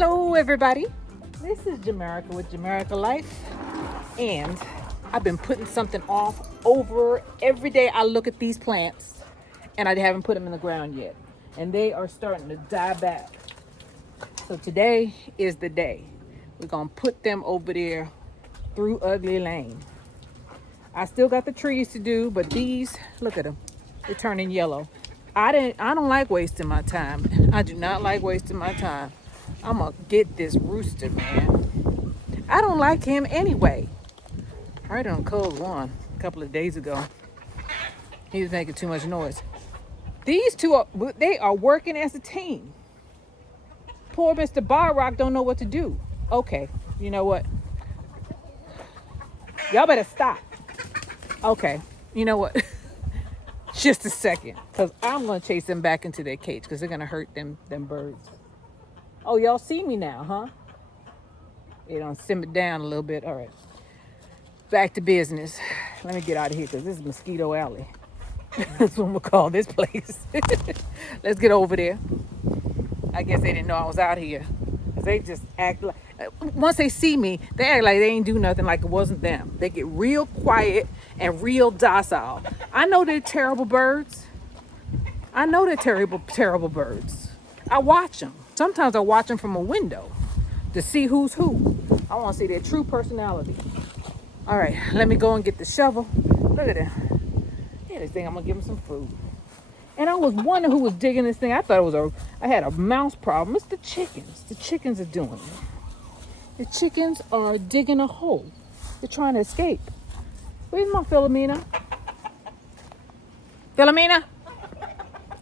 Hello everybody, this is Jamerica with Jamerica Life, and I've been putting something off over every day. I look at these plants and I haven't put them in the ground yet, and they are starting to die back. So today is the day. We're gonna put them over there through Ugly Lane. I still got the trees to do, but these, look at them, they're turning yellow. I don't like wasting my time. I do not like wasting my time. I'm gonna get this rooster, man. I don't like him anyway. I heard him cold one a couple of days ago. He was making too much noise. These two they are working as a team. Poor Mr. Barrock don't know what to do. Okay, you know what? Y'all better stop. Okay, you know what? Just a second, because I'm gonna chase them back into their cage because they're gonna hurt them birds. Oh, y'all see me now, huh? They don't simmer down a little bit. All right, back to business. Let me get out of here because this is Mosquito Alley. That's what we'll call this place. Let's get over there. I guess they didn't know I was out here. They just act like, once they see me, they act like they ain't do nothing, like it wasn't them. They get real quiet and real docile. I know they're terrible birds. I know they're terrible birds. I watch them. Sometimes I watch them from a window to see who's who. I want to see their true personality. All right, let me go and get the shovel. Look at that. Yeah, this thing, I'm gonna give them some food. And I was wondering who was digging this thing. I thought I had a mouse problem. It's the chickens. The chickens are doing it. The chickens are digging a hole. They're trying to escape. Where's my Philomena? Philomena?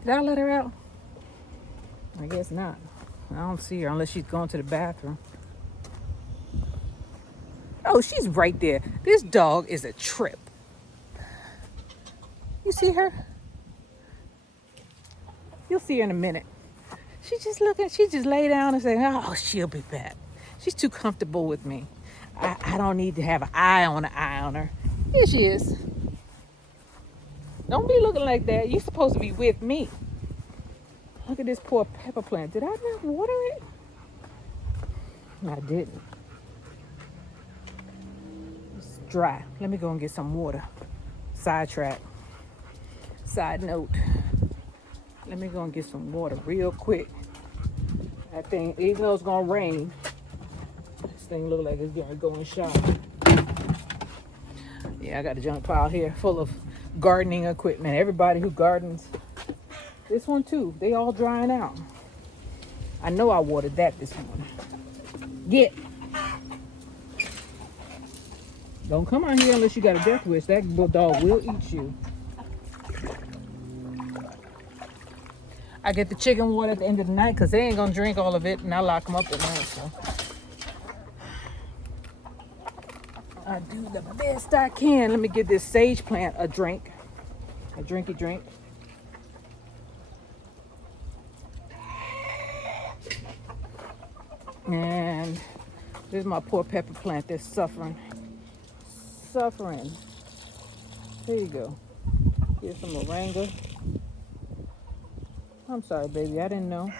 Did I let her out? I guess not. I don't see her unless she's going to the bathroom. Oh, she's right there. This dog is a trip. You see her? You'll see her in a minute. She just lay down and say, oh, she'll be back. She's too comfortable with me. I don't need to have an eye on her. Here she is. Don't be looking like that. You're supposed to be with me. Look at this poor pepper plant. Did I not water it? I didn't. It's dry. Let me go and get some water. Sidetrack. Side note. Let me go and get some water real quick. That thing, even though it's gonna rain, this thing look like it's gonna go in shower. Yeah, I got a junk pile here full of gardening equipment. Everybody who gardens, this one too, they all drying out. I know I watered that this morning. Get. Don't come out here unless you got a death wish. That dog will eat you. I get the chicken water at the end of the night because they ain't gonna drink all of it, and I lock them up at night. So I do the best I can. Let me give this sage plant a drink, a drinky drink. And this is my poor pepper plant that's suffering. There you go. Here's some moringa. I'm sorry, baby. I didn't know.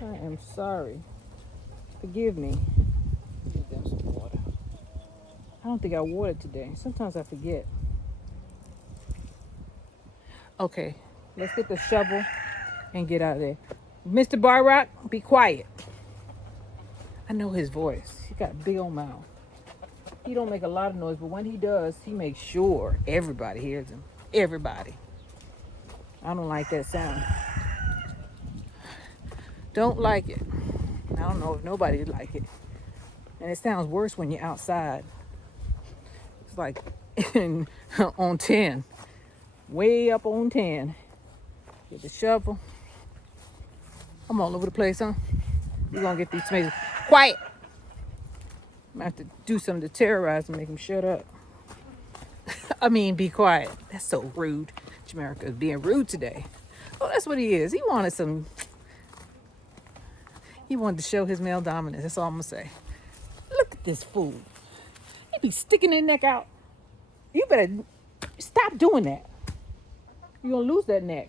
I am sorry. Forgive me. Give them some water. I don't think I watered today. Sometimes I forget. Okay, let's get the shovel and get out of there. Mr. Barrock, be quiet. I know his voice. He got a big old mouth. He don't make a lot of noise, but when he does, he makes sure everybody hears him. Everybody. I don't like that sound. Don't like it. I don't know if nobody would like it. And it sounds worse when you're outside. It's like on 10. Way up on 10. Get the shovel. I'm all over the place, huh? We're going to get these tomatoes. Quiet! I'm going to have to do something to terrorize them, make them shut up. I mean, be quiet. That's so rude. Jamerica is being rude today. Oh, that's what he is. He wanted to show his male dominance. That's all I'm going to say. Look at this fool. He be sticking his neck out. You better stop doing that. You're going to lose that neck.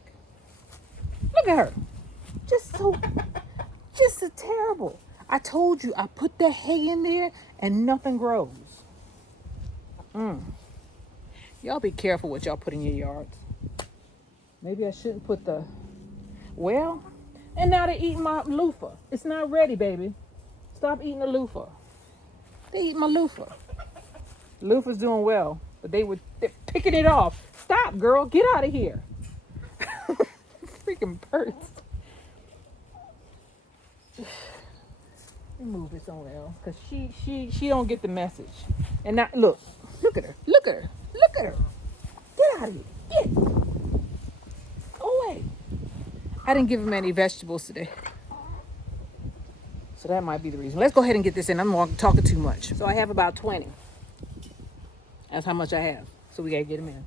Look at her. Just so, just so terrible. I told you, I put that hay in there and nothing grows. Y'all be careful what y'all put in your yards. Maybe I shouldn't put the, well, and now they eat my loofah. It's not ready, baby. Stop eating the loofah. They eat my loofah. Loofah's doing well, but they're picking it off. Stop, girl. Get out of here. Freaking birds. Move it somewhere else, cause she don't get the message. And now look at her, look at her, look at her. Get out of here, get away. I didn't give him any vegetables today, so that might be the reason. Let's go ahead and get this in. I'm talking too much. So I have about 20. That's how much I have. So we gotta get them in.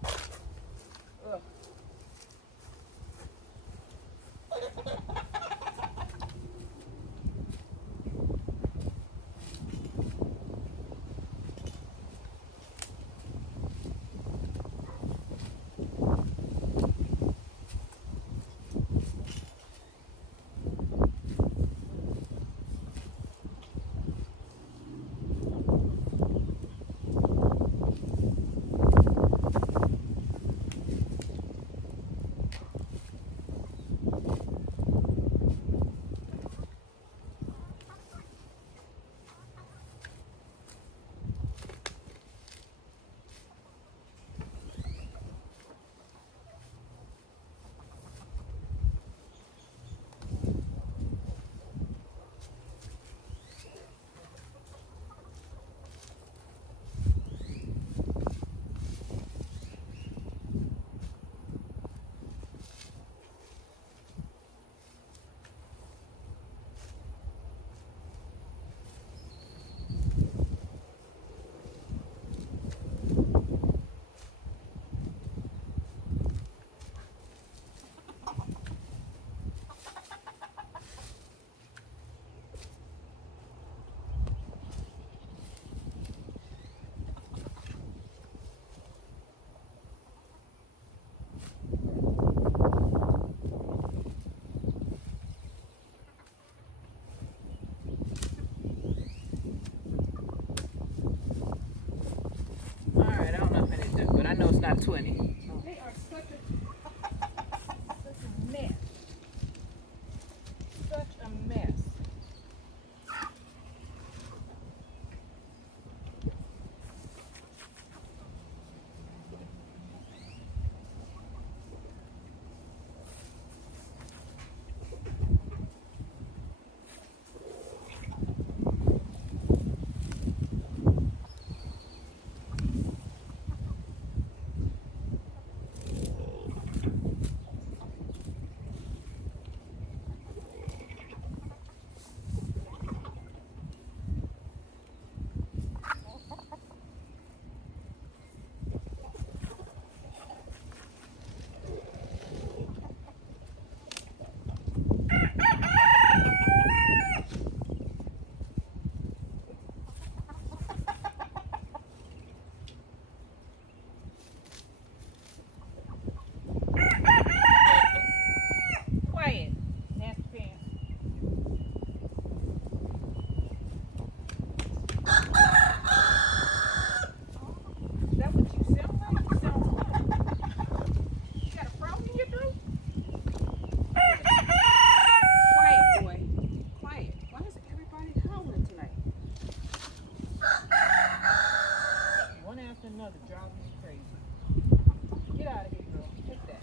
All right, I don't know if it is done, but I know it's not 20. They are such a mess. Such a mess. Quiet. Nasty pants. Is that what you sound like? You sound like you got a frog in your throat? Quiet, boy. Quiet. Why is everybody howling tonight? One after another driving me crazy. Get out of here, girl. Take that.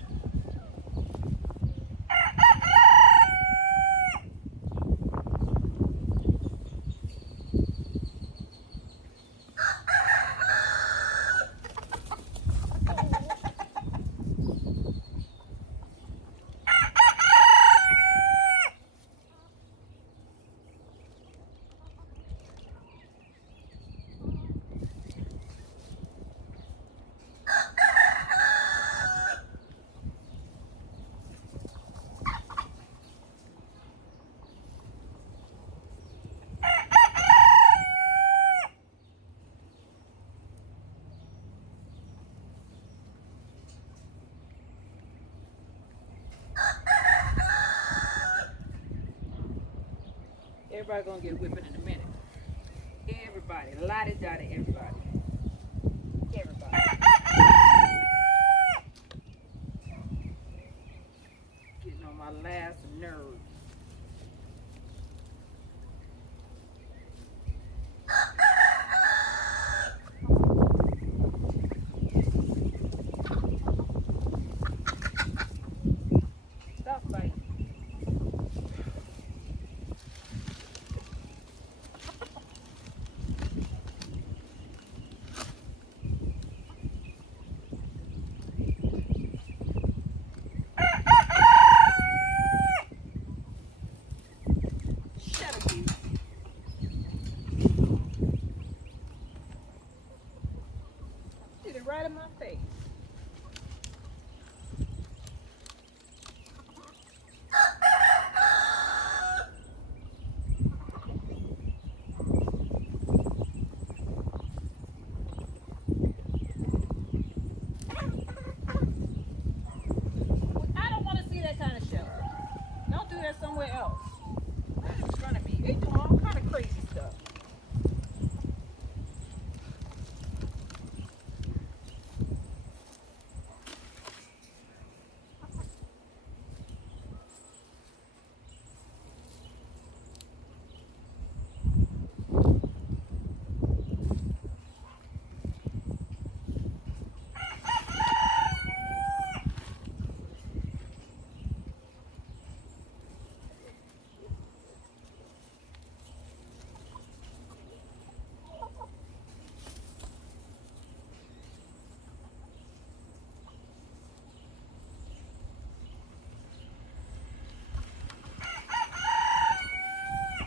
Everybody gonna get whipping in a minute. Everybody, lottie-dottie, everybody. Everybody. Getting on my last nerve. Stop fighting. Shut up, you. Did it right in my face. I don't want to see that kind of show. Don't do that somewhere else. Right in front of me. They do all kind of crazy stuff.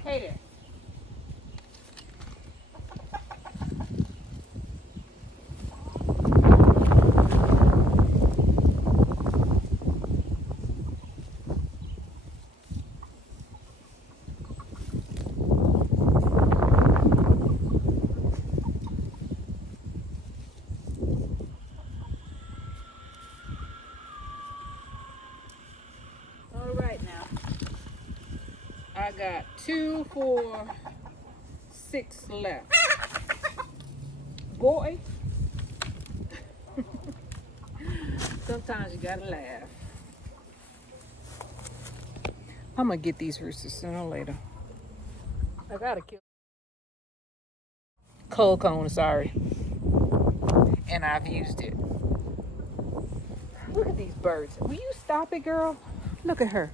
Hey there. All right now. I got 2, 4, 6 left. Boy, sometimes you gotta laugh. I'm gonna get these roosters sooner or later. I gotta kill. Cold cone, sorry. And I've used it. Look at these birds. Will you stop it, girl? Look at her.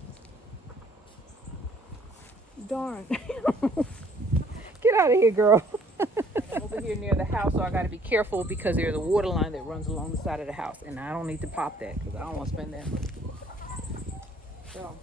Darn. Get out of here, girl. I'm over here near the house, so I gotta be careful because there's a water line that runs along the side of the house, and I don't need to pop that because I don't want to spend that money. So.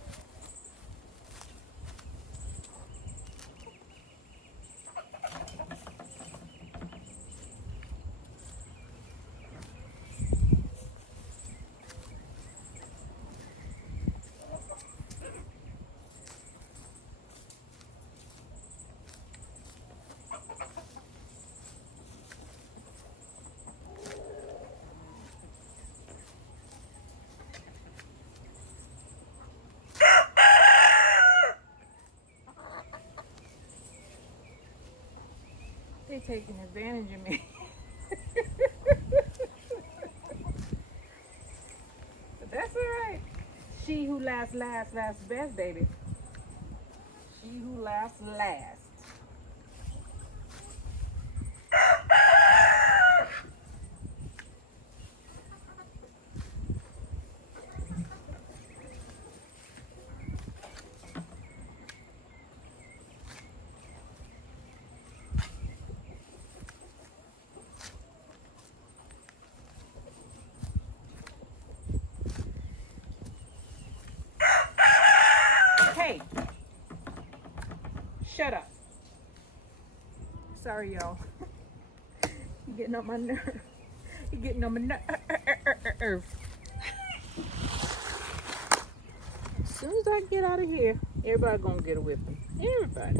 They taking advantage of me. But that's all right. She who laughs last, laughs best, baby. She who laughs last. Hey, shut up. Sorry, y'all. You're getting on my nerve. You're getting on my nerve. As soon as I get out of here, everybody gonna get a whipping. Everybody.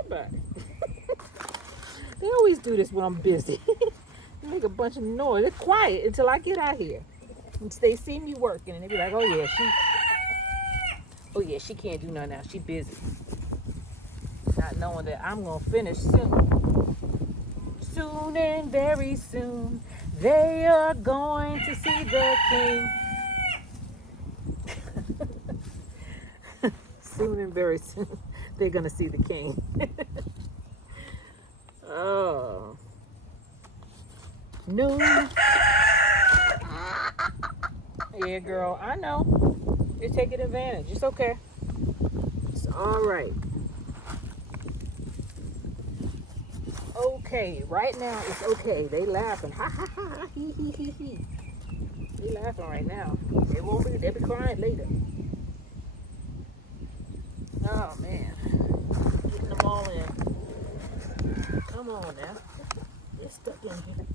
Everybody. They always do this when I'm busy. They make a bunch of noise. They're quiet until I get out here. And they see me working and they be like, oh yeah, she can't do nothing now. She busy. not knowing that I'm gonna finish soon. Soon and very soon, they are going to see the king. Soon and very soon, they're gonna see the king. Oh. No. Yeah, girl, I know. You're taking advantage. It's okay. It's all right. Okay, right now it's okay. They laughing. Ha ha ha. He he he he. They laughing right now. They won't be. They'll be crying later. Oh man, getting them all in. Come on now. They're stuck in here.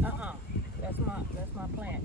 Uh-uh. That's my plant.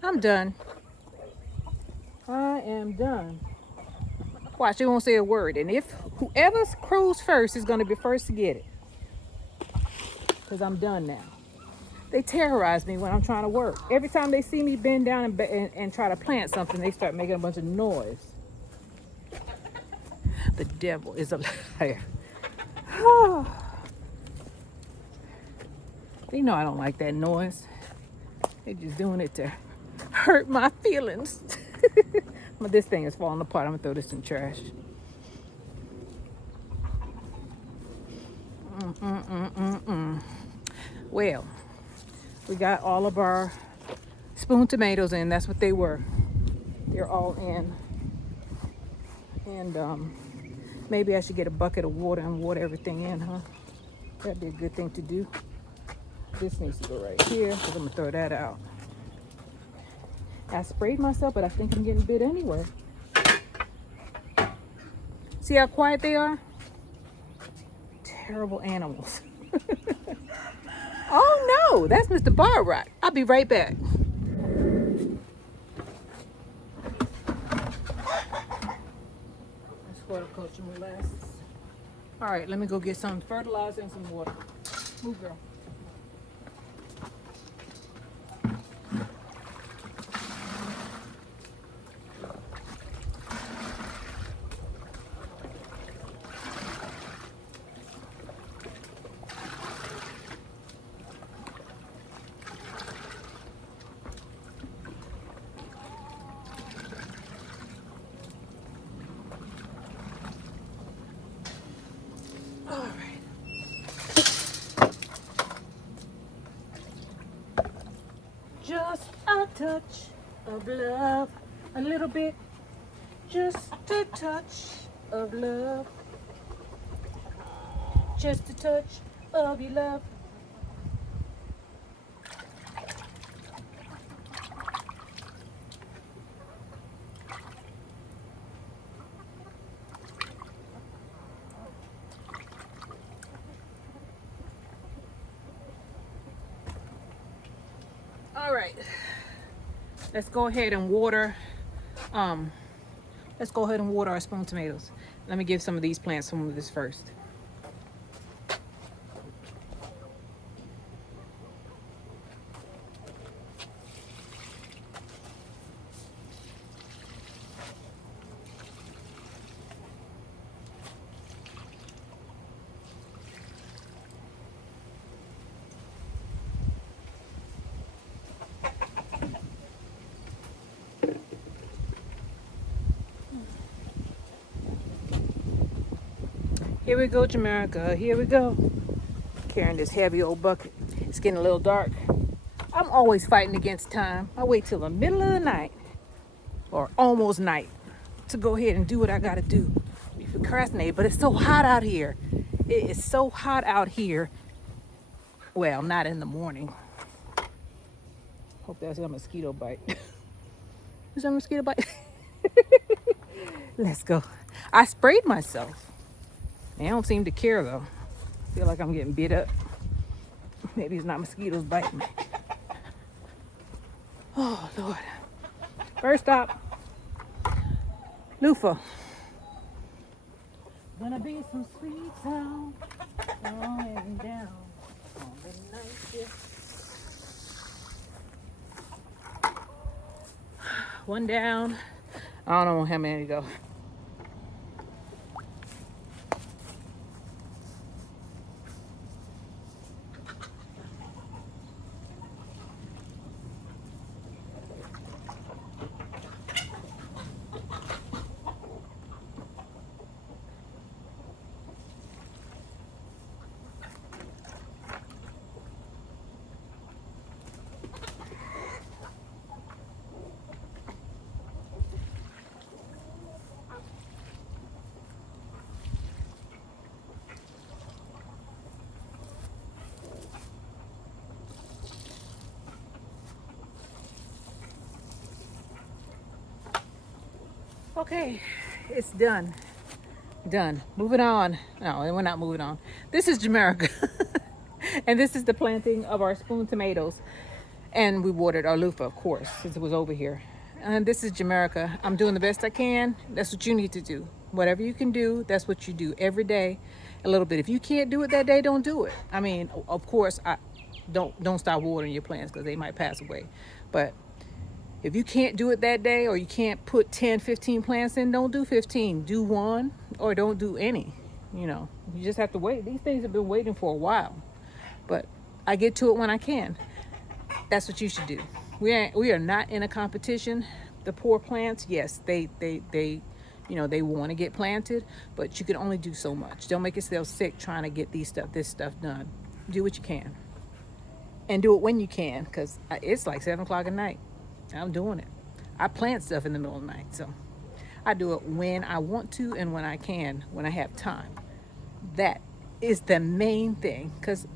I'm done. I am done. Watch, they won't say a word. And if whoever crows first is going to be first to get it. Because I'm done now. They terrorize me when I'm trying to work. Every time they see me bend down and try to plant something, they start making a bunch of noise. The devil is a liar. They know I don't like that noise. They're just doing it to hurt my feelings. But this thing is falling apart. I'm gonna throw this in trash. Well, we got all of our spoon tomatoes in. That's what they were. They're all in. And maybe I should get a bucket of water and water everything in, huh? That'd be a good thing to do. This needs to go right here because I'm gonna throw that out. I sprayed myself, but I think I'm getting bit anyway. See how quiet they are? Terrible animals. Oh no, that's Mr. Bar Rock. I'll be right back. That's horticulture molasses. All right, let me go get some fertilizer and some water. Move, girl. Just a touch of love, a little bit, just a touch of love, just a touch of your love. right. Let's go ahead and water. Let's go ahead and water our spoon tomatoes. Let me give some of these plants some of this first. Here we go, Jamaica. Here we go. Carrying this heavy old bucket. It's getting a little dark. I'm always fighting against time. I wait till the middle of the night or almost night to go ahead and do what I gotta do. We procrastinate, but it's so hot out here. It is so hot out here. Well, not in the morning. Hope that's a mosquito bite. Is that a mosquito bite? Let's go. I sprayed myself. They don't seem to care though. I feel like I'm getting bit up. Maybe it's not mosquitoes biting me. Oh Lord. First stop, loofah. Gonna be some sweet sound going down on the night shift. One down. I don't know how many to go. Okay, it's done. Done. Moving on. No, we're not moving on. This is Jamaica. And this is the planting of our spoon tomatoes. And we watered our loofah, of course, since it was over here. And this is Jamaica. I'm doing the best I can. That's what you need to do. Whatever you can do, that's what you do every day. A little bit. If you can't do it that day, don't do it. I mean, of course, don't stop watering your plants because they might pass away. But if you can't do it that day, or you can't put 10, 15 plants in, don't do 15. Do one, or don't do any. You know, you just have to wait. These things have been waiting for a while. But I get to it when I can. That's what you should do. We are not in a competition. The poor plants, yes, they want to get planted, but you can only do so much. Don't make yourself sick trying to get this stuff done. Do what you can. And do it when you can, because it's like 7 o'clock at night. I'm doing it. I plant stuff in the middle of the night, so I do it when I want to and when I can, when I have time. That is the main thing, because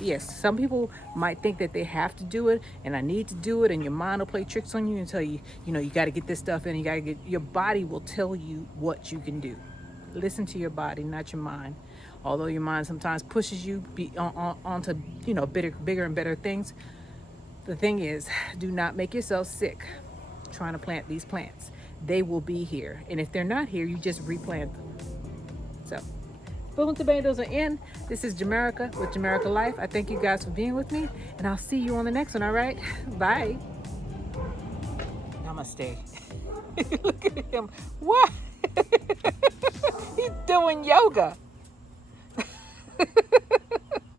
yes, some people might think that they have to do it and I need to do it, and your mind will play tricks on you and tell you, you got to get this stuff in. Your body will tell you what you can do. Listen to your body, not your mind. Although your mind sometimes pushes you onto bigger and better things. The thing is, do not make yourself sick trying to plant these plants. They will be here. And if they're not here, you just replant them. So, spoon tomatoes are in. This is Jamaica with Jamaica Life. I thank you guys for being with me. And I'll see you on the next one, all right? Bye. Namaste. Look at him. What? He's doing yoga.